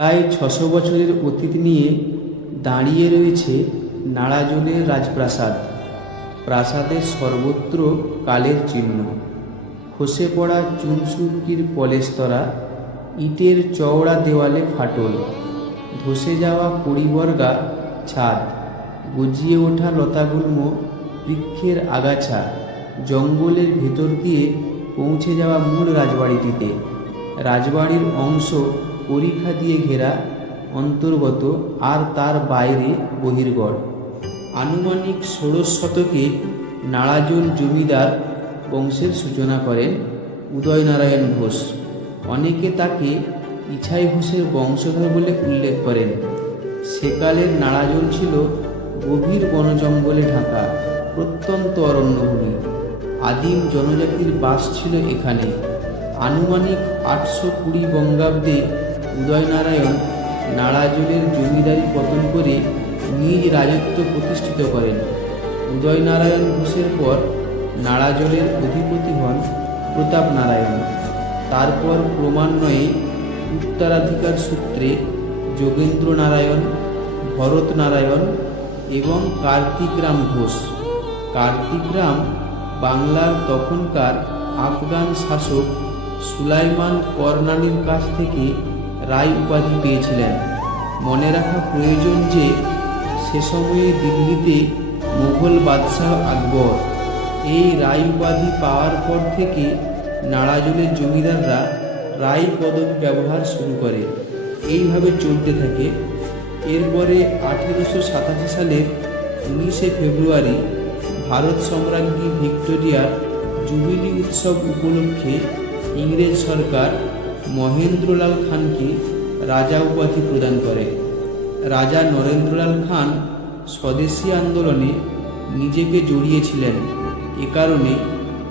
প্রায় ৬০০ বছরের অতীত নিয়ে দাঁড়িয়ে রয়েছে নাড়াজোলের রাজপ্রাসাদ। প্রাসাদের সর্বত্র কালের চিহ্ন, খসে পড়া চুনসুরকির পলেস্তরা, ইটের চওড়া দেওয়ালে ফাটল, ধসে যাওয়া পরিবর্গা ছাদ, গজিয়ে ওঠা লতাগুল্ম, বৃক্ষের আগাছা, জঙ্গলের ভেতর দিয়ে পৌঁছে যাওয়া মূল রাজবাড়িটিতে। রাজবাড়ির অংশ পরিখা দিয়ে ঘেরা, অন্তর্গত আর তার বাইরে বহির্গড়। আনুমানিক ১৬শ শতকে নাড়াজোল জমিদার বংশের সূচনা করেন উদয়নারায়ণ ঘোষ। অনেকে তাকে ইছাই ঘোষের বংশধর বলে উল্লেখ করেন। সেকালের নাড়াজোল ছিল গভীর বনজঙ্গলে ঢাকা প্রত্যন্ত অরণ্যভূমি। আদিম জনজাতির বাস ছিল এখানে। আনুমানিক ৮২০ বঙ্গাব্দে উদয়নারায়ণ নাড়াজোলের জমিদারি পতন করে নিজ রাজত্ব প্রতিষ্ঠিত করেন। উদয়নারায়ণ ঘোষের পর নাড়াজোলের অধিপতি হন প্রতাপ নারায়ণ। তারপর ক্রমান্বয়ে উত্তরাধিকার সূত্রে যোগেন্দ্র নারায়ণ, ভরত নারায়ণ এবং কার্তিকরাম ঘোষ। কার্তিকরাম বাংলার তখনকার আফগান শাসক সুলাইমান করনানির কাছ থেকে রায় উপাধি পেয়েছিলেন। মনে রাখা প্রয়োজন যে সে সময়ে দিল্লিতে মুঘল বাদশাহ আকবর এই রায় উপাধি পাওয়ার পর থেকে নাড়াজোলের জমিদাররা রায় পদবি ব্যবহার শুরু করে। এইভাবে চলতে থাকে। এরপরে ১৮৮৭ সালের ১৯শে ফেব্রুয়ারি ভারত সম্রাজ্ঞী ভিক্টোরিয়ার জুবিলি উৎসব উপলক্ষে ইংরেজ সরকার মহেন্দ্রলাল খানকে রাজা উপাধি প্রদান করে। রাজা নরেন্দ্রলাল খান স্বদেশী আন্দোলনে নিজেকে জড়িয়েছিলেন। এ কারণে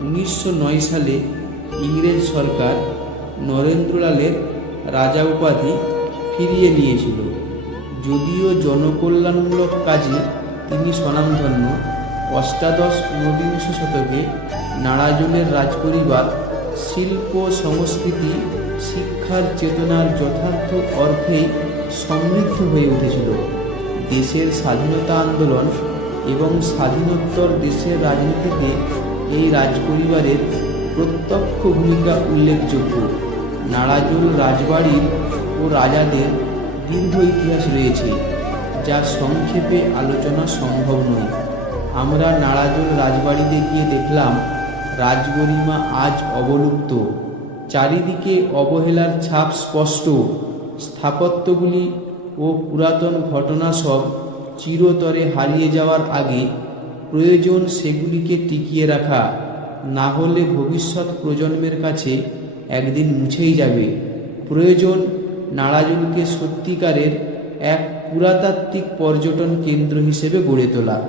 ১৯০৯ সালে ইংরেজ সরকার নরেন্দ্রলালের রাজা উপাধি ফিরিয়ে নিয়েছিল। যদিও জনকল্যাণমূলক কাজে তিনি স্বনামধন্য, অষ্টাদশ-ঊনবিংশ শতকে নাড়াজোলের রাজপরিবার শিল্প, সংস্কৃতি, শিক্ষার চেতনার যথার্থ অর্থেই সমৃদ্ধ হয়ে উঠেছিল। দেশের স্বাধীনতা আন্দোলন এবং স্বাধীনোত্তর দেশের রাজনীতিতে এই রাজপরিবারের প্রত্যক্ষ ভূমিকা উল্লেখযোগ্য। নাড়াজোল রাজবাড়ির ও রাজাদের দীর্ঘ ইতিহাস রয়েছে, যা সংক্ষেপে আলোচনা সম্ভব নয়। আমরা নাড়াজোল রাজবাড়িতে গিয়ে দেখলাম রাজগরিমা আজ অবলুপ্ত, চারিদিকে অবহেলার ছাপ স্পষ্ট। স্থাপত্যগুলি ও পুরাতন ঘটনা সব চিরতরে হারিয়ে যাওয়ার আগে প্রয়োজন সেগুলিকে টিকিয়ে রাখা, না হলে ভবিষ্যৎ প্রজন্মের কাছে একদিন মুছেই যাবে। প্রয়োজন নাড়াজোলকে সত্যিকারের এক পুরাতাত্ত্বিক পর্যটন কেন্দ্র হিসেবে গড়ে তোলা।